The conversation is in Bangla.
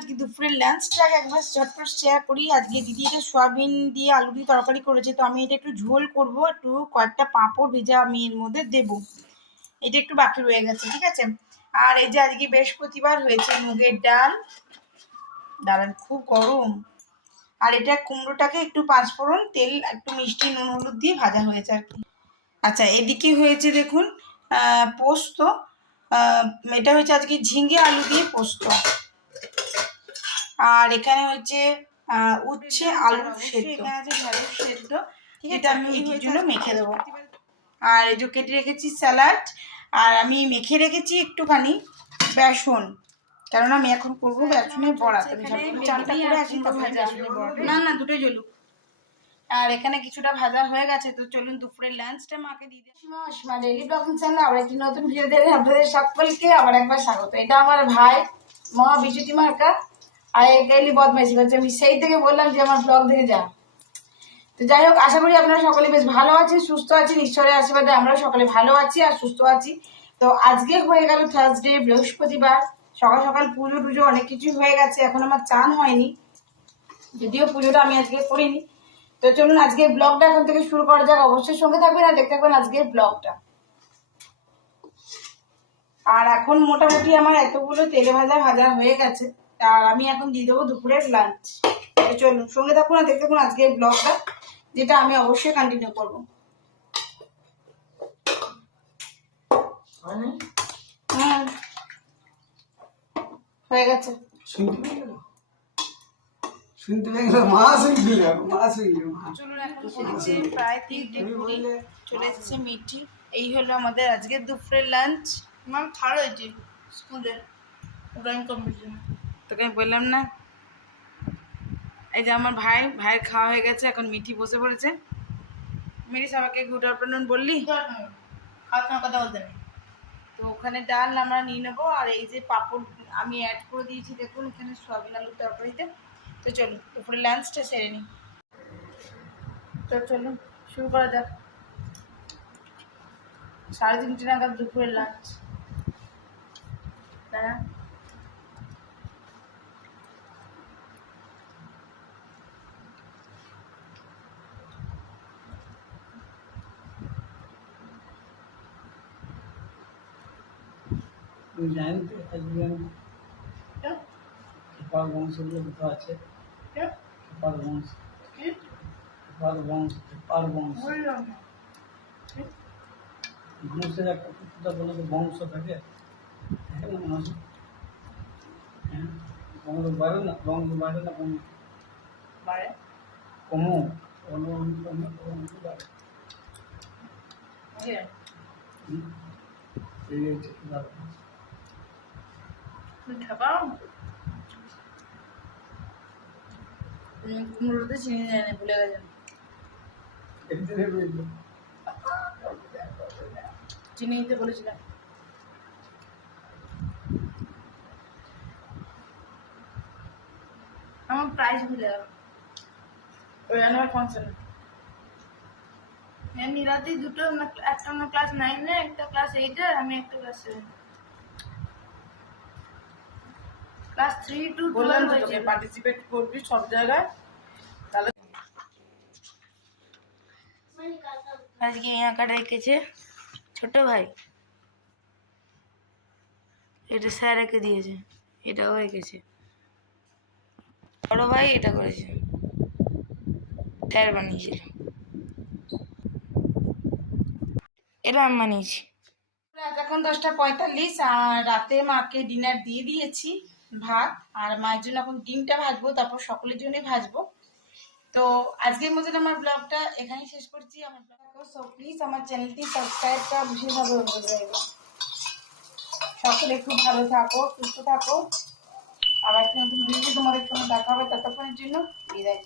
আজকে দুপুরের লাঞ্চটাকে একবার ঝটপট শেয়ার করি। আজকে দিদি এটা সয়াবিন দিয়ে আলু দিয়ে তরকারি করেছে, তো আমি এটা একটু ঝোল করব, একটু কয়েকটা পাঁপড় ভেজা আমি এর মধ্যে দেবো। এটা একটু বাকি রয়ে গেছে, ঠিক আছে। আর এই যে আজকে বৃহস্পতিবার হয়েছে মুগের ডাল, ডাল খুব গরম। আর এটা কুমড়োটাকে একটু পাঁচফোড়ন তেল একটু মিষ্টি নুন হলুদ দিয়ে ভাজা হয়েছে আর কি। আচ্ছা, এদিকে হয়েছে দেখুন পোস্ত। এটা হচ্ছে আজকে ঝিঙে আলু দিয়ে পোস্ত। আর এখানে হচ্ছে উচ্ছে আলু সেদ্ধ, এখানে আছে ঢ্যাঁড়স সেদ্ধ, এটা আমি মিঠির জন্য মেখে দেবো। আর এই যে কেটে রেখেছি স্যালাড, আর আমি মেখে রেখেছি একটুখানি বেসন, কারণ আমি এখন করবো বেসনের বড়া। চানটা করে আসি না না দুটোই জ্বলুক। আর এখানে কিছুটা ভাজা হয়ে গেছে, তো চলুন দুপুরের লাঞ্চটা মাকে দিয়ে দিই। ডেইলি ব্লগিং চ্যানেলে আবার একটি নতুন ভিডিও দেখে আপনাদের সকলকে আবার একবার স্বাগত। এটা আমার ভাই মহা বিচুতি মার্কা, আর গেলি বদমাইশি করছে। আমি সেই থেকে বললাম যে আমার ব্লগ দেখে যা। তো যাই হোক, আশা করি আপনারা সকলে বেশ ভালো আছেন, সুস্থ আছেন। ঈশ্বরের আশীর্বাদে আমরাও সকলে ভালো আছি আর সুস্থ আছি। তো আজকে হয়ে গেল থার্সডে, বৃহস্পতিবার। সকাল সকাল পুজো টুজো অনেক কিছুই হয়ে গেছে, এখন আমার চান হয়নি, যদিও পুজোটা আমি আজকে করিনি। তো চলুন আজকে ব্লগটা এখন থেকে শুরু করা যাক। অবশ্যই সঙ্গে থাকবেন আর দেখতে থাকবেন আজকের ব্লগটা। আর এখন মোটামুটি আমার এতগুলো তেলে ভাজা ভাজা হয়ে গেছে, আর আমি এখন দিয়ে দেবো দুপুরের লাঞ্চ। তো চলুন সঙ্গে থাকুন আর দেখতে থাকুন আজকের ব্লগটা, যেটা আমি অবশ্যই কন্টিনিউ করবো। হয়ে গেছে। প্রায় 3:20 চলে এসেছে মিঠি। এই হলো আমাদের আজকের দুপুরের লাঞ্চ। আমার ভালো হয়েছে স্কুলে ড্রয়িং কম্পিটিশন, তোকে আমি বললাম না। এই যে আমার ভাইয়ের খাওয়া হয়ে গেছে, এখন মিঠি বসে পড়েছে। মিঠি সবাইকে গুড আফটারনুন বললি? খাওয়ার কথা বলতে নেই। তো ওখানে ডাল আমরা নিয়ে নেবো, আর এই যে পাঁপড় আমি অ্যাড করে দিয়েছি দেখুন এখানে সয়াবিন আলুর তরকারিতে। তো চলুন দুপুরে লাঞ্চটা সেরে নিই। তো চলুন শুরু করা যাক। 3:30 নাগাদ দুপুরের লাঞ্চ। হ্যাঁ, জানতে আসবেন কৃপাল বংশগুলো দুটো আছে। কৃপাল বংশ, কৃপাল বংশ, কৃপাল বংশ। মানুষের একটা কিছুটা বলে তো বংশ থাকে, মানুষ বংশ বাড়ে না, বংশ বাড়ে না, কমে বাড়ে কমো কমে বাড়ে। এই হচ্ছে কৃপাল বংশ। কুমড়োতে চিনি দেয় না, ভুলে গেছেন। চিনি দিতে বলেছিলাম। আমার প্রাইস ভুলে গেল ওই অ্যানুয়াল ফাংশনে। নিরাতেই দুটো, একটা অন্য ক্লাস 9-এ, একটা ক্লাস 8-এ, আমি একটা ক্লাস 7। ক্লাস 3 to 12 হয়েছে। পার্টিসিপেট করবি সব জায়গায়, তাহলে আজকে এই আঁকাটা এঁকেছে ছোট ভাই, এটা স্যার এঁকে দিয়েছে, এটাও এঁকেছে বড় ভাই, এটা করেছে স্যার বানিয়েছিল, এটা আমি বানিয়েছি। এখন 10:45, আর রাতে মাকে ডিনার দিয়ে দিয়েছি ভাত, আর মায়ের জন্য এখন ডিমটা ভাজবো, তারপর সকলের জন্যই ভাজবো। তো আজকের মতন আমার ব্লগটা এখানেই শেষ করছি। আমার ব্লগ প্লিজ আমার চ্যানেলটি সাবস্ক্রাইব করা বিশেষভাবে অনুরোধ রইল। সকলে খুব ভালো থাকো, সুস্থ থাকো। আবার একটা নতুন ভিডিও তোমাদের সঙ্গে দেখা হবে, ততক্ষণের জন্য বিদায়।